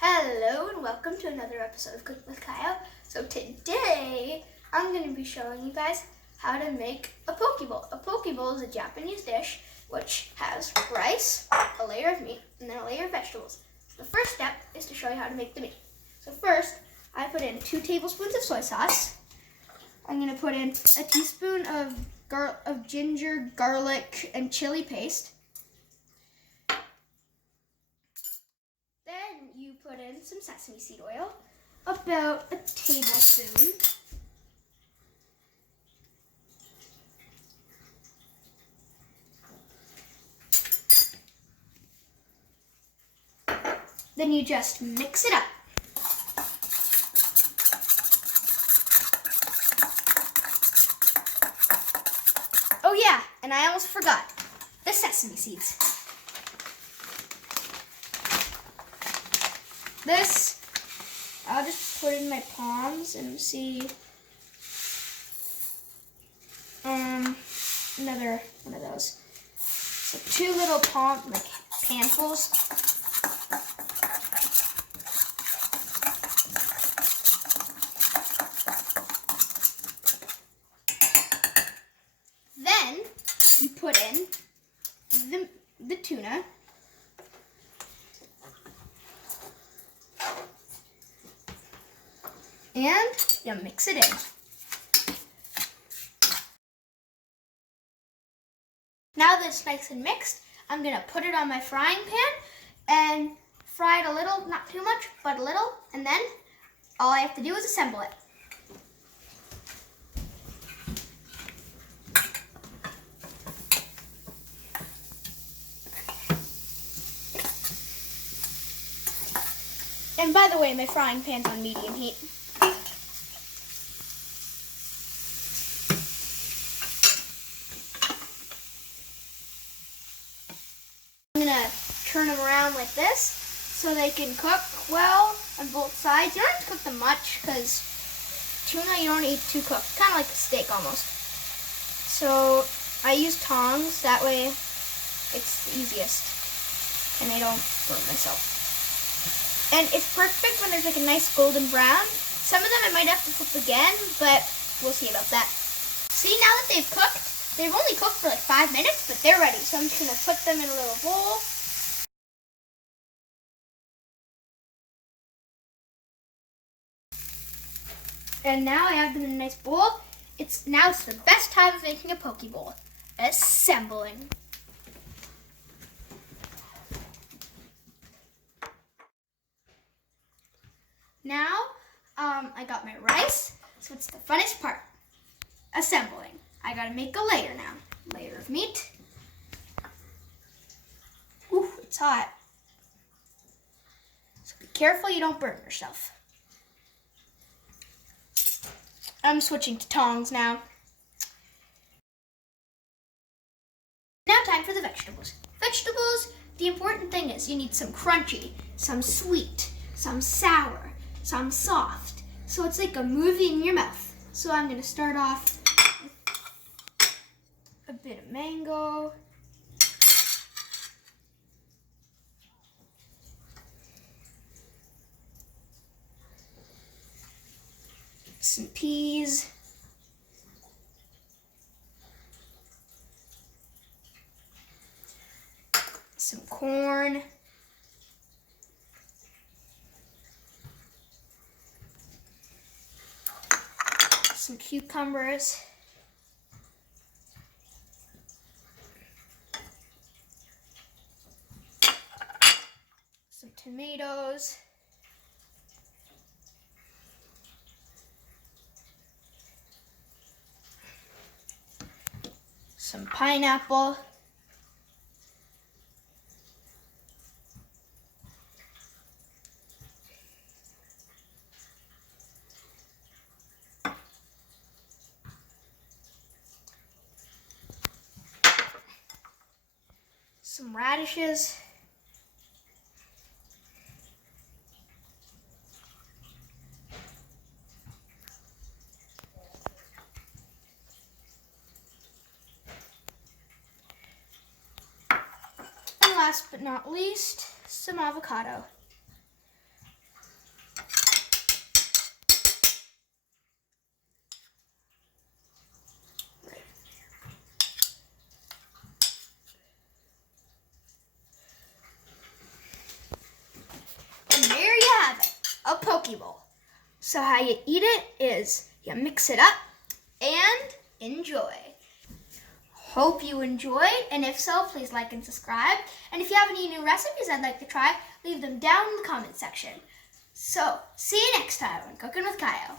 Hello and welcome to another episode of Cooking with Caio. So today I'm going to be showing you guys how to make a poke bowl. A poke bowl is a Japanese dish which has rice, a layer of meat, and then a layer of vegetables. The first step is to show you how to make the meat. So first, I put in 2 tablespoons of soy sauce. I'm going to put in a teaspoon of ginger, garlic, and chili paste. Then you put in some sesame seed oil, about a tablespoon. Then you just mix it up. Oh yeah, and I almost forgot, the sesame seeds. This, I'll just put in my palms and see another one of those. So 2 little handfuls. Then you put in the tuna. And you mix it in. Now that it's nice and mixed, I'm gonna put it on my frying pan and fry it a little, not too much, but a little, and then all I have to do is assemble it. And by the way, my frying pan's on medium heat. I'm gonna turn them around like this so they can cook well on both sides. You don't have to cook them much because tuna you don't eat too cooked, kind of like a steak almost. So I use tongs, that way it's the easiest and I don't burn myself. And it's perfect when there's like a nice golden brown. Some of them I might have to cook again, but we'll see about that. See, now that they've cooked, they've only cooked for like 5 minutes, but they're ready. So I'm just gonna put them in a little bowl. And now I have them in a nice bowl. Now it's the best time of making a poke bowl. Assembling. Now, I got my rice, so it's the funnest part. Assembling. I gotta make a layer now. Layer of meat. Ooh, it's hot. So be careful you don't burn yourself. I'm switching to tongs now. Now time for the vegetables. Vegetables, the important thing is you need some crunchy, some sweet, some sour, some soft. So it's like a movie in your mouth. So I'm gonna start off with a bit of mango. Some peas. Some corn. Some cucumbers. Some tomatoes. Some pineapple. Some radishes. last but not least, some avocado. poke bowl. So how you eat it is you mix it up and enjoy. Hope you enjoyed, and if so, please like and subscribe. And if you have any new recipes I'd like to try, leave them down in the comment section. So, see you next time on Cooking with Caio.